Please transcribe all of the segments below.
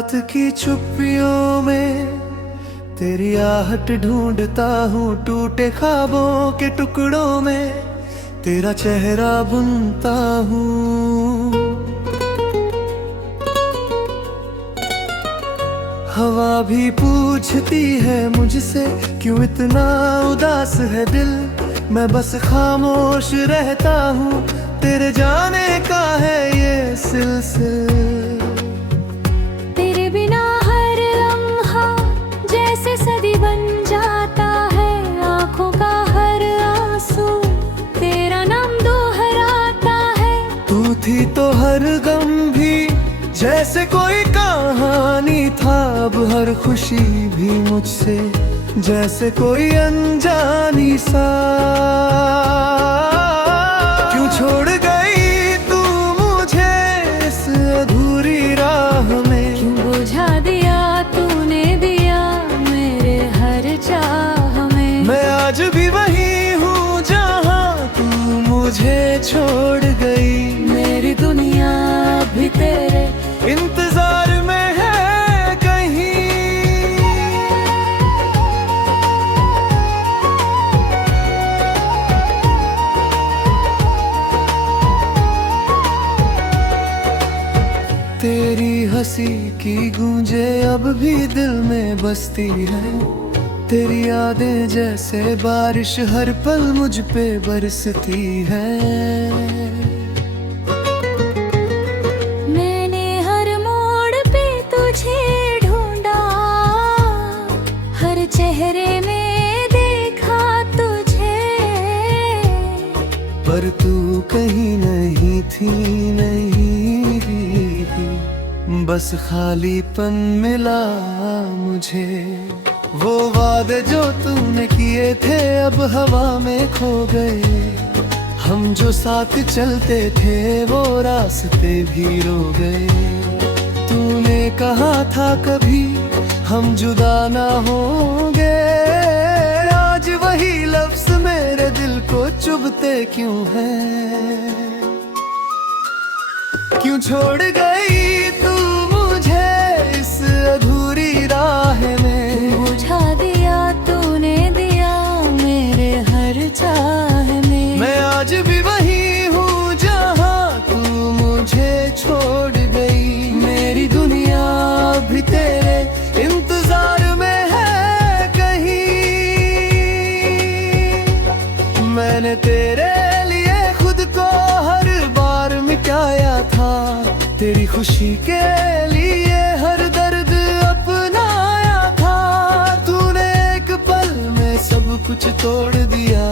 रात की चुप्पियों में तेरी आहट ढूंढता हूँ, टूटे ख्वाबों के टुकड़ों में तेरा चेहरा बुनता हूँ। हवा भी पूछती है मुझसे, क्यों इतना उदास है दिल। मैं बस खामोश रहता हूँ, तेरे जाने का है ये सिलसिल। तेरे बिना हर लम्हा जैसे सदी बन जाता है, आँखों का हर आंसू तेरा नाम दोहराता है। तू थी तो हर गम भी जैसे कोई कहानी था, अब हर खुशी भी मुझसे जैसे कोई अनजानी सा। क्यों छोड़ गई तू मुझे इस अधूरी राह में, क्यों बुझा दिया तूने दिया मेरे हर चाह में। मैं आज भी वही हूँ जहाँ तू मुझे छोड़ गई। मेरी दुनिया भी तेरे इंतजार में है कहीं। तेरी हंसी की गूंजे अब भी दिल में बसती है, तेरी यादें जैसे बारिश हर पल मुझ पे बरसती है। मैंने हर मोड़ पे तुझे ढूंढा, हर चेहरे में देखा तुझे, पर तू कहीं नहीं थी, नहीं बस खालीपन मिला मुझे। वो वादे जो तूने किए थे अब हवा में खो गए, हम जो साथ चलते थे वो रास्ते भी रो गए। तूने कहा था कभी हम जुदा ना होंगे, आज वही लफ्ज मेरे दिल को चुभते क्यों हैं। क्यों छोड़ गई तू मुझे इस अधूरी राह में, बुझा दिया तूने दिया मेरे हर चाह में। मैं आज भी वही हूँ जहाँ तू मुझे छोड़ गई। मेरी दुनिया भी तेरे इंतजार में है कहीं। मैंने तेरे लिए खुद को हर बार मिटाया था, तेरी खुशी के लिए हर दर्द अपनाया था। तूने एक पल में सब कुछ तोड़ दिया,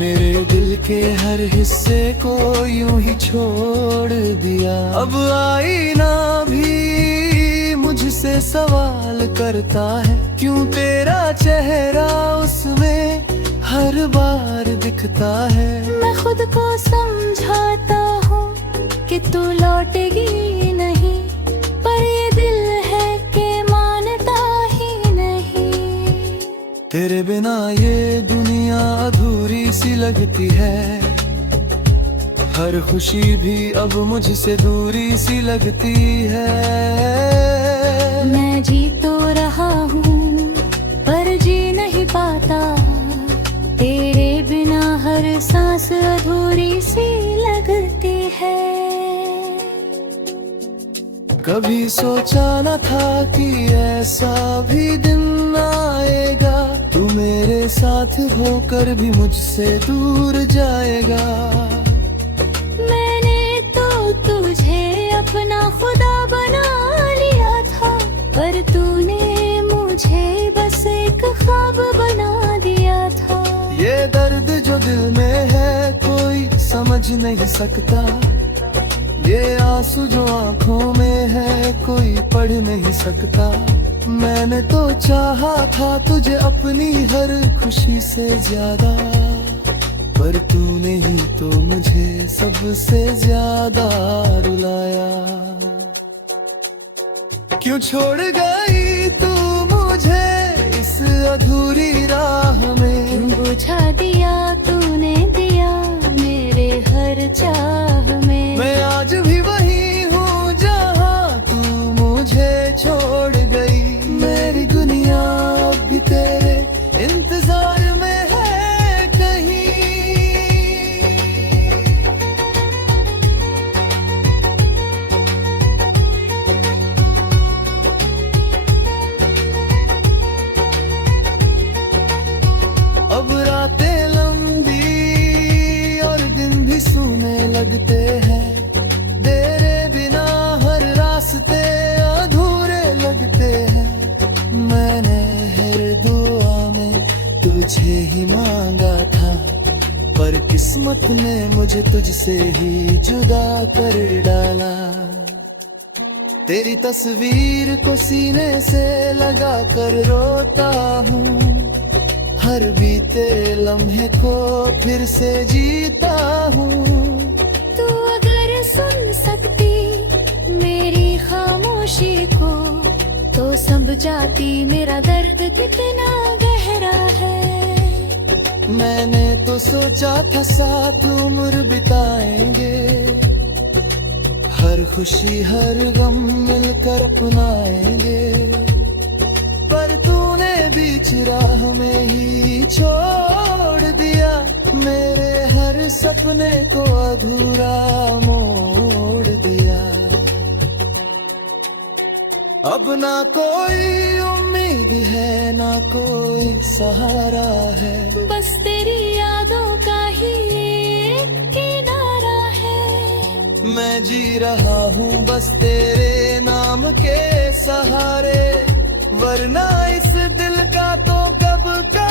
मेरे दिल के हर हिस्से को यूं ही छोड़ दिया। अब आईना भी मुझसे सवाल करता है, क्यों तेरा चेहरा उसमें हर बार दिखता है। मैं खुद को समझाता हूँ कि तू लौटेगी नहीं, पर ये दिल है कि मानता ही नहीं। तेरे बिना ये दुनिया अधूरी सी लगती है, हर खुशी भी अब मुझसे दूरी सी लगती है। मैं जी तो रहा हूँ पर जी नहीं पाता, तेरे बिना हर सांस अधूरी सी लगती है। कभी सोचा न था कि ऐसा भी दिन आएगा, तू मेरे साथ होकर भी मुझसे दूर जाएगा। मैंने तो तुझे अपना खुदा बना लिया था, पर तूने मुझे बस एक ख्वाब बना दिया था। ये दर्द जो दिल में है कोई समझ नहीं सकता, ये आंसू जो आंखों में है कोई पढ़ नहीं सकता। मैंने तो चाहा था तुझे अपनी हर खुशी से ज्यादा, पर तूने ही तो मुझे सबसे ज्यादा रुलाया। क्यों छोड़ गई तू मुझे इस अधूरी राह में, क्यों बुझा दिया तूने दिया मेरे हर चाह में। मैं आज भी वही हूँ जहाँ तू तुझे ही मांगा था, पर किस्मत ने मुझे तुझसे ही जुदा कर डाला। तेरी तस्वीर को सीने से लगा कर रोता हूँ, हर बीते लम्हे को फिर से जीता हूँ। तू अगर सुन सकती मेरी खामोशी को, तो समझ जाती मेरा दर्द कितना गहरा है। मैंने तो सोचा था साथ उम्र बिताएंगे, हर खुशी हर गम मिलकर अपनाएंगे, पर तूने बीच राह में ही छोड़ दिया, मेरे हर सपने को अधूरा मोड़ दिया। अब ना कोई उम्मीद है ना कोई सहारा है, बस तेरी यादों का ही एक किनारा है। मैं जी रहा हूँ बस तेरे नाम के सहारे, वरना इस दिल का तो कब का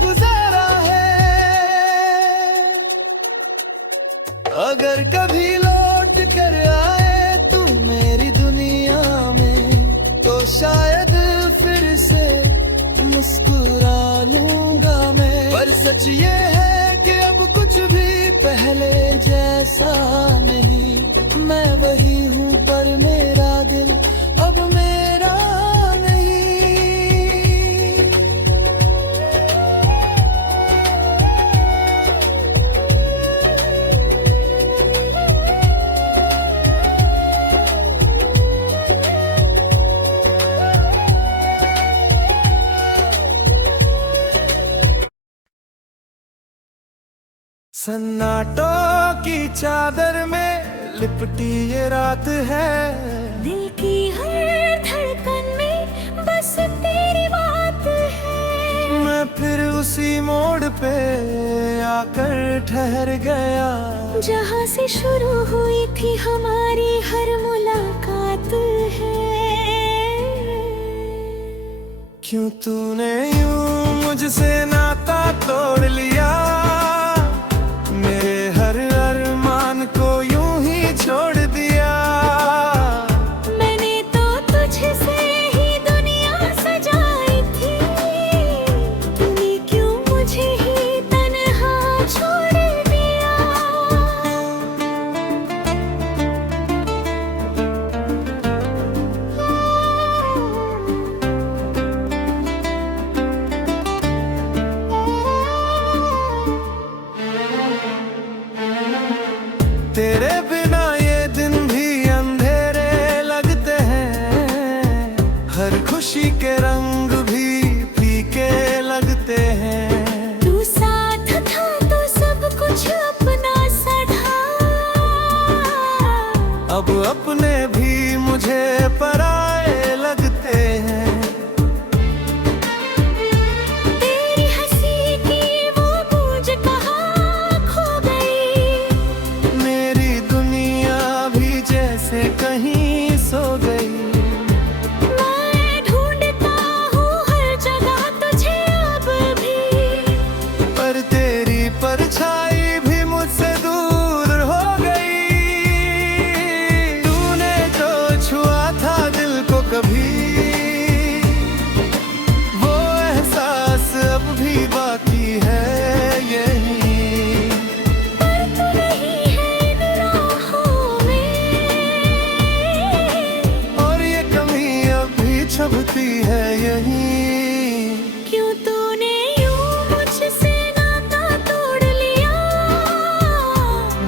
गुजारा है। अगर कभी लौट कर आए तू मेरी दुनिया में, तो शायद फिर से मुस्कुरा लूंगा मैं। पर सच ये है कि अब कुछ भी पहले जैसा नहीं, मैं वही हूँ पर मेरा दिल अब मेरा नहीं। सन्नाटों की चादर में लिपटी ये रात है, दिल की हर धड़कन में बस तेरी बात है। मैं फिर उसी मोड़ पे आकर ठहर गया, जहाँ से शुरू हुई थी हमारी हर मुलाकात है। क्यों तूने यूं मुझसे नाता तोड़ लिया, मेरे हर अरमान को यूं ही छोड़ दिया। मैंने तो तुझसे ही दुनिया सजाई थी, तूने क्यों मुझे ही तन्हा छोड़ दिया। तेरे बिना ये दिन भी अंधेरे लगते हैं, हर खुशी के रंग भी फीके लगते हैं। तू साथ था तो सब कुछ अपना सा था, अब अपने भी मुझे पराए लगते हैं। तेरी हंसी की वो गूंज कहाँ खो गई, मेरी दुनिया भी जैसे कहीं सो गई। मैं ढूंढता हूँ हर जगह तुझे अब भी, पर तेरी परछाई भी मुझसे दूर हो गई। तूने जो छुआ था दिल को कभी, वो एहसास अब भी बाकी है यही। पर तू नहीं है इन राहों में, और ये कमी अब भी छुपती है यही। क्यों तूने यूं मुझसे नाता तोड़ लिया,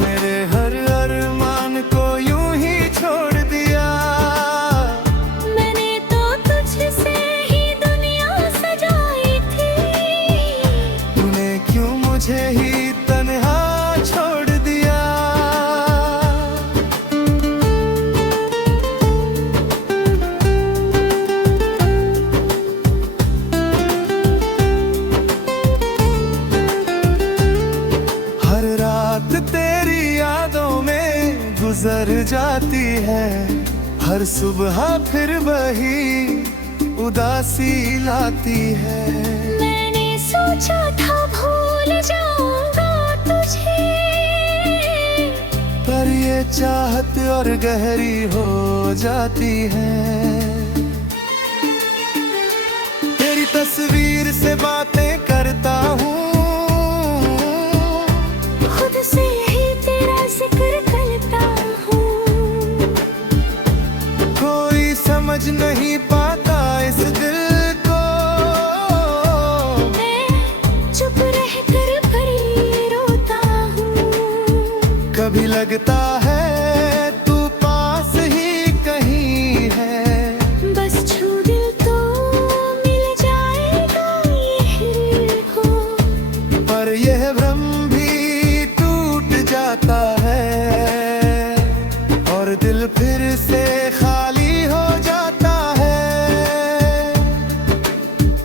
मेरे हर अरमान को यूं ही छोड़ दिया। मैंने तो तुझसे ही दुनिया सजाई थी, तूने क्यों मुझे ही तन्हा छोड़ दिया। हर रात तेरी यादों में गुजर जाती है, हर सुबह फिर वही उदासी लाती है। मैंने सोचा और गहरी हो जाती है। तेरी तस्वीर से बातें करता हूँ, खुद से ही तेरा जिक्र करता हूँ। कोई समझ नहीं पाता इस दिल को, मैं चुप रह कर भरी रोता हूँ। कभी लगता है तू पास ही कहीं है, बस छू दिल तो मिल जाएगा ये को। पर यह भ्रम भी टूट जाता है और दिल फिर से खाली हो जाता है।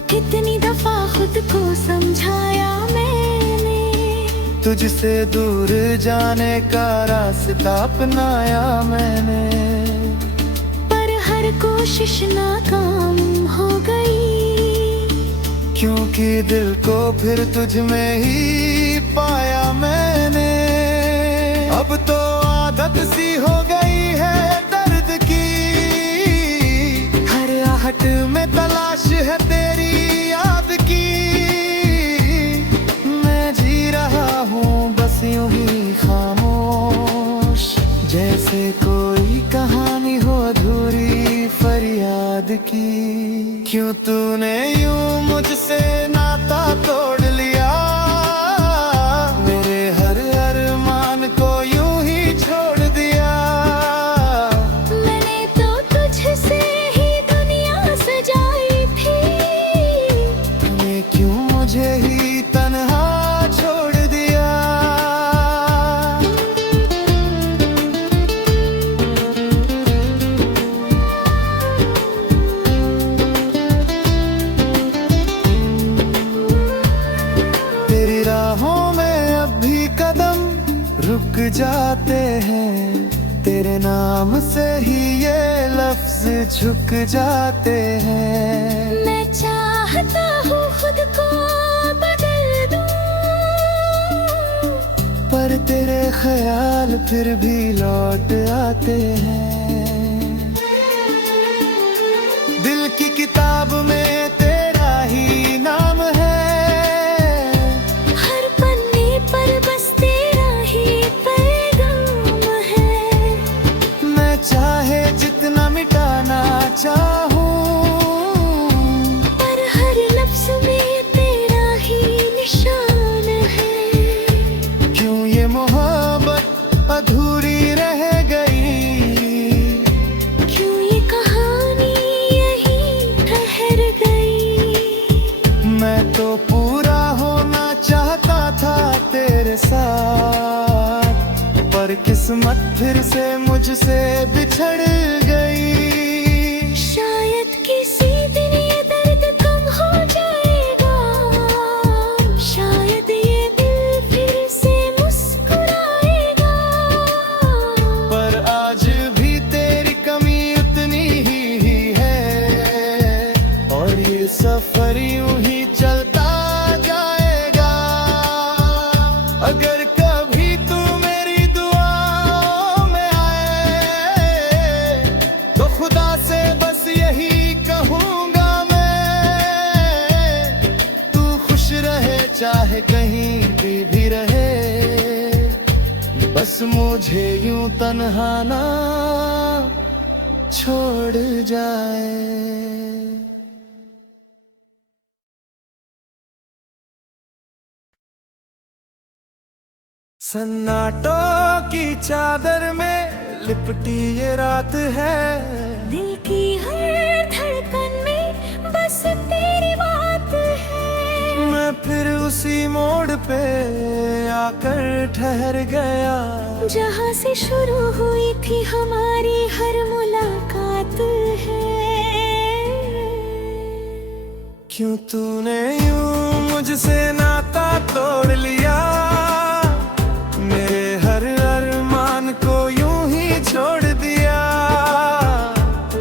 कितनी दफा खुद को समझाया मैंने, तुझसे दूर जाने का रास्ता अपनाया मैंने, पर हर कोशिश नाकाम हो गई। क्योंकि दिल को फिर तुझ में ही पाया मैंने। अब तो आदत सी हो गई है दर्द की, हर आहट में तलाश है तेरी याद की। मैं जी रहा हूँ बस यूं ही खामोश, जैसे कोई कहानी हो अधूरी फरियाद की। क्यों तूने यूं मुझसे नाता तोड़ लिया, मेरे हर अरमान को यूं ही छोड़ दिया। मैंने तो तुझसे ही दुनिया सजाई थी, तूने क्यों मुझे ही तन्हा छोड़ दिया। तेरी राहों में अब भी कदम रुक जाते हैं, तेरे नाम से ही ये लफ्ज झुक जाते हैं। मैं चाहता हूँ खुद को बदल दूँ, पर तेरे ख्याल फिर भी लौट आते हैं। दिल की किताब में तेरा ही नाम है, हर पन्ने पर बस तेरा ही पैगाम है। मैं चाहे जितना मिटाना चाहूँ, पर हर लफ्ज़ में तेरा ही निशान है। क्यों ये मोहब्बत अधूरी रह गई, क्यों ये कहानी यहीं ठहर गई। मैं तो पूरा होना चाहता था तेरे साथ, पर किस्मत फिर से मुझसे बिछड़ गई। शायद किसी दिन ये दर्द कम हो जाएगा, शायद ये दिल फिर से मुस्कुराएगा। पर आज भी तेरी कमी उतनी ही है, और ये सफर यूं ही चलता जाएगा। अगर कभी तू मेरी दुआओं में आए, तो खुदा से बस यही कहूँगा मैं, तू खुश रहे चाहे कहीं भी रहे, बस मुझे यूं तन्हा ना छोड़ जाए। सन्नाटों की चादर में लिपटी ये रात है, दिल की हर धड़कन में बस तेरी बात है। मैं फिर उसी मोड़ पे आकर ठहर गया, जहाँ से शुरू हुई थी हमारी हर मुलाकात है। क्यों तूने यूं मुझसे नाता तोड़ लिया, मेरे हर अरमान को यूं ही छोड़ दिया।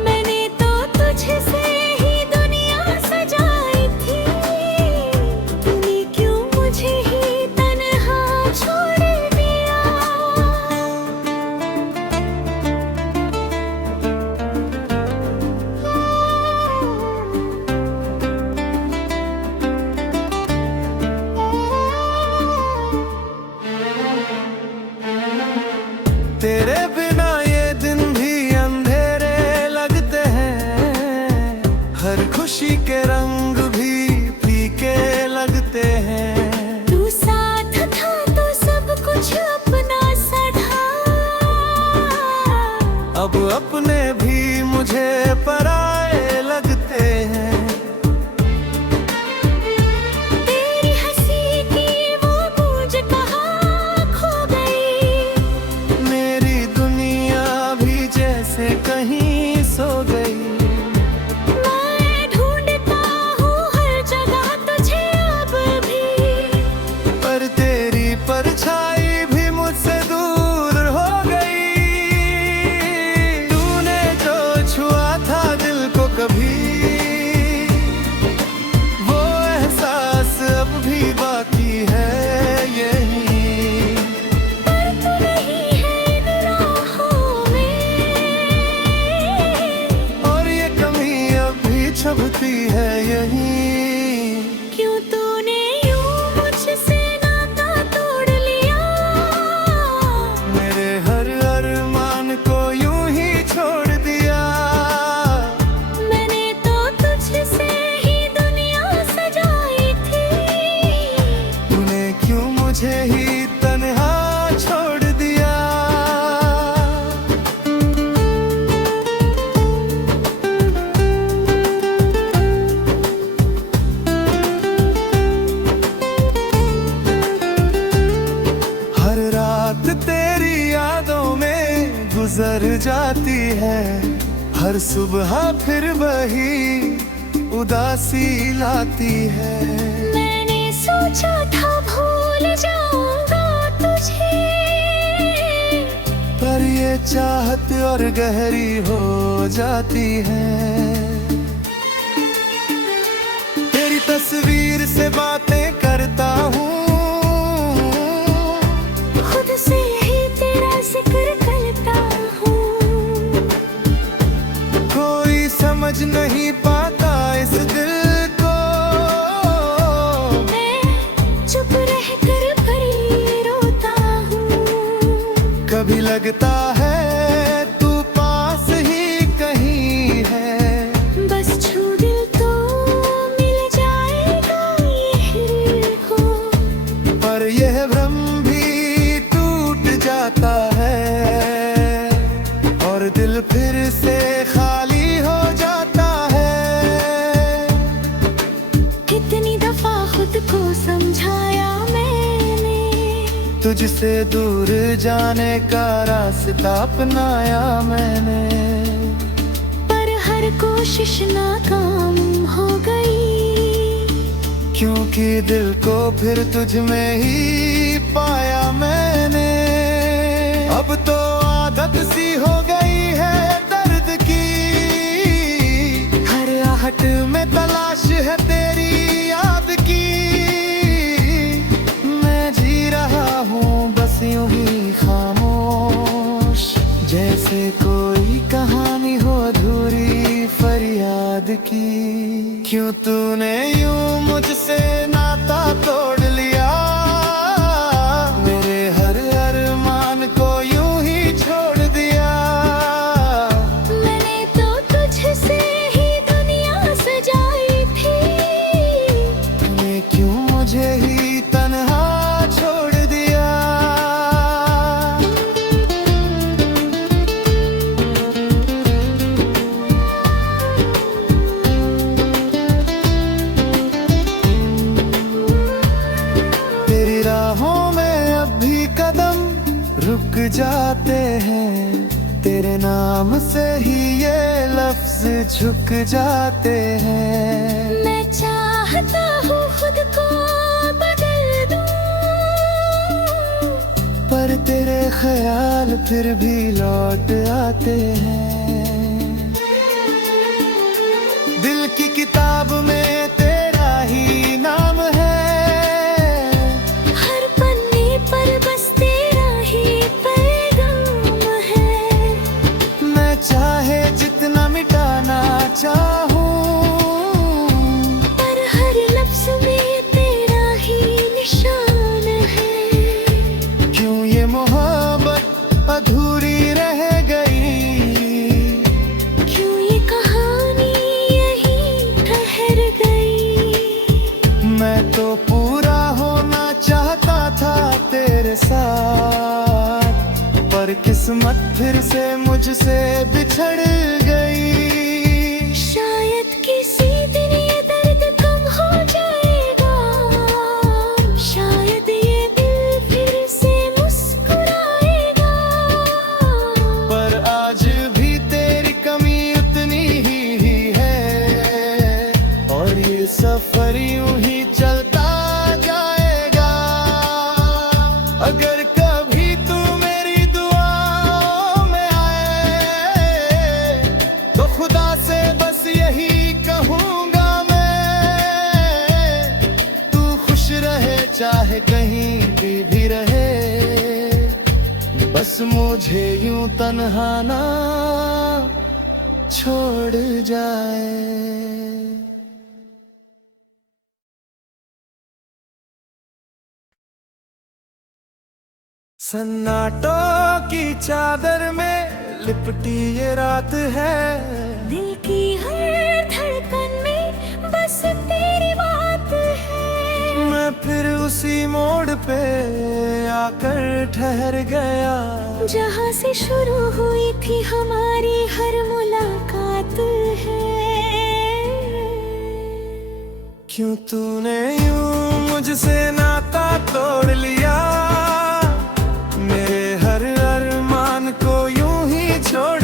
मैंने तो तुझसे ही दुनिया सजाई थी, तूने क्यों मुझे ही तन्हा छोड़ दिया। जाती है, हर सुबह फिर वही उदासी लाती है। मैंने सोचा था भूल जाऊंगा तुझे, पर ये चाहत और गहरी हो जाती है। तेरी तस्वीर से बातें करता हूँ, खुद से ही तेरा जिक्र करता हूँ। कोई समझ नहीं पाता इस दिल को, मैं चुप रह कर भरी रोता हूँ। कभी लगता है तू पास ही कहीं है, बस छू दिल तो मिल जाएगा ये को। पर यह भ्रम भी टूट जाता है और दिल फिर से खाली हो जाता है। कितनी दफा खुद को समझाया मैंने, तुझसे दूर जाने का रास्ता अपनाया मैंने, पर हर कोशिश नाकाम हो गई। क्योंकि दिल को फिर तुझ में ही पाया मैंने। अब तो आदत सी हो गई है दर्द की, हर आहट में तलाश है तेरी याद की। मैं जी रहा हूँ बस यूं ही खामोश, जैसे कोई कहानी हो अधूरी फरियाद की। क्यों तूने यूं मुझसे नाता तोड़ लिया, मेरे हर अरमान को यूं ही छोड़ दिया। मैंने तो तुझसे ही दुनिया सजाई थी, तूने क्यों मुझे ही तन्हा छोड़ दिया। तेरी राहों में अब भी कदम रुक जाते हैं, तेरे नाम से ही ये लफ्ज झुक जाते हैं। मैं चाहता हूँ खुद को बदल दूं, पर तेरे ख्याल फिर भी लौट आते हैं। दिल की किताब में तेरा ही नाम है, हर पन्ने पर बस तेरा ही पैगाम है। मैं चाहे जितना मिटाना चाहूँ, पर हर लफ्ज में तेरा ही निशान है। क्यों ये मोहब्बत अधूरी रह गई, क्यों ये कहानी यहीं ठहर गई। मैं तो पूरा होना चाहता था तेरे साथ, पर किस्मत फिर से मुझसे बिछड़ गई। शायद किसी दिन ये दर्द कम हो जाएगा, शायद ये दिल फिर से मुस्कुराएगा। पर आज भी तेरी कमी उतनी ही है, और ये सफर यूं ही चलता जाएगा। अगर कभी तू मेरी दुआओं में आए, तो खुदा से बस यही कहूँगा मैं, तू खुश रहे चाहे कहीं भी रहे, बस मुझे यूं तन्हा ना छोड़ जाए। सन्नाटों की चादर में लिपटी ये रात है, दिल की हर धड़कन में बस तेरी बात है। मैं फिर उसी मोड़ पे आकर ठहर गया, जहाँ से शुरू हुई थी हमारी हर मुलाकात है। क्यों तूने यूं मुझसे नाता तोड़ लिया, मेरे हर अरमान को यूं ही छोड़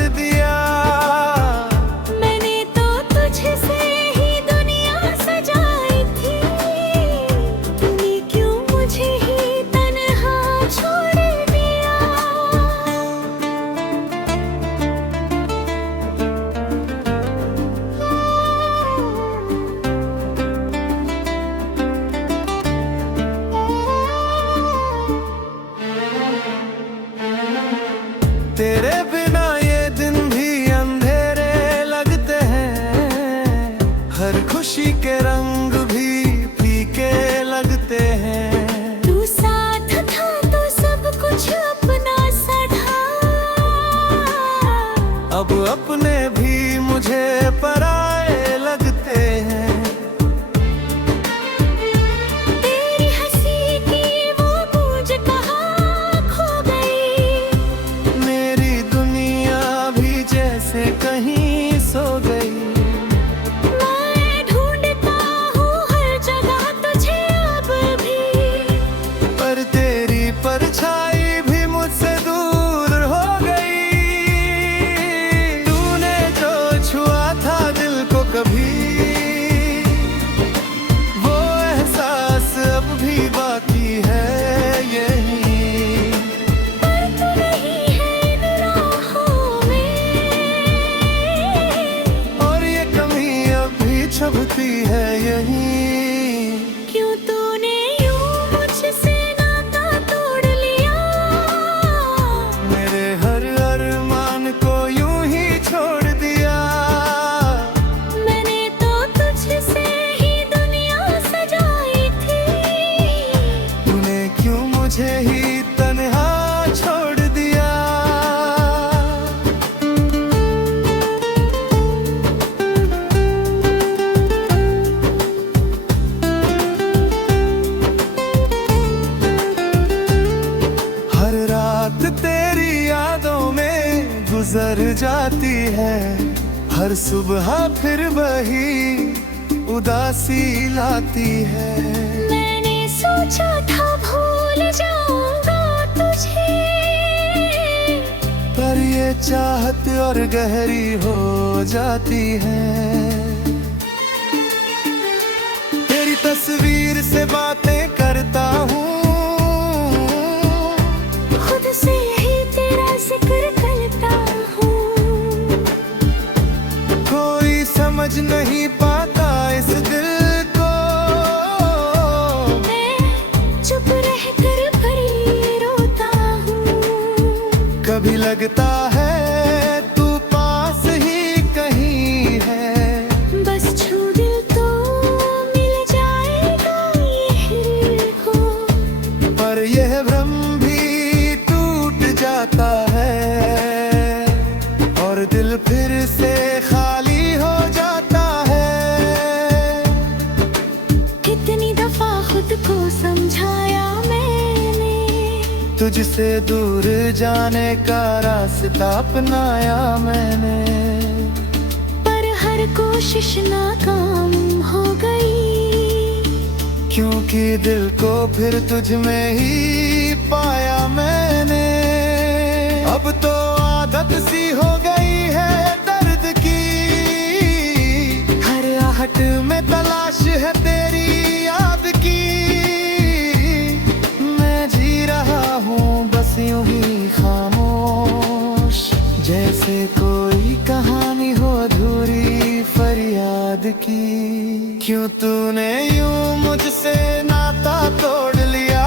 गुजर जाती है, हर सुबह फिर वही उदासी लाती है। मैंने सोचा था भूल जाऊंगा तुझे, पर ये चाहत और गहरी हो जाती है। तेरी तस्वीर से बातें करता हूँ, खुद से ही तेरा जिक्र करता हूँ। कोई समझ नहीं पाता इस दिल को, मैं चुप रह कर भरी रोता हूँ। कभी लगता है तू पास ही कहीं है, बस छू दिल तो मिल जाएगा ये को। पर यह भ्रम भी टूट जाता है और दिल फिर से खाली हो जाता है। कितनी दफा खुद को समझाया मैंने, तुझसे दूर जाने का रास्ता अपनाया मैंने, पर हर कोशिश नाकाम हो गई। क्योंकि दिल को फिर तुझ में ही पाया मैंने। अब तो आदत सी हो गई है दर्द की, हर आहट में तलाश है तेरी याद की। मैं जी रहा हूँ बस यूं ही खामोश, जैसे कोई कहानी हो अधूरी फरियाद की। क्यों तूने यूं मुझसे नाता तोड़ लिया,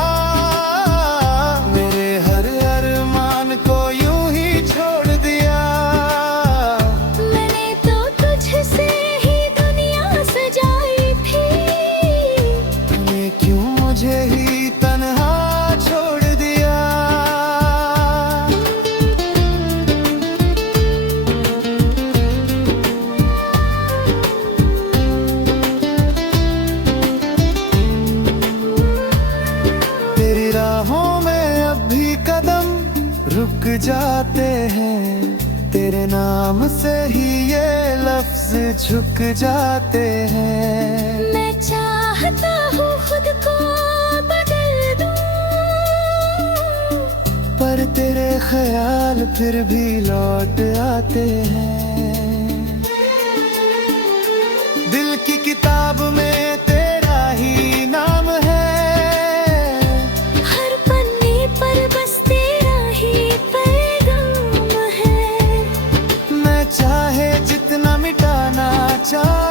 मेरे हर अरमान को यूं ही छोड़ दिया। मैंने तो तुझसे ही दुनिया सजाई थी, तूने क्यों मुझे ही तन्हा छोड़ दिया। तेरी राहों में अब भी कदम रुक जाते हैं, तेरे नाम से ही ये लफ्ज झुक जाते हैं। मैं चाहता हूँ खुद को बदल दूँ, पर तेरे ख्याल फिर भी लौट आते हैं। दिल की किताब में तेरा ही नाम है, हर पन्ने पर बस तेरा ही पैगाम है। मैं चाहे जितना मिटाना चाह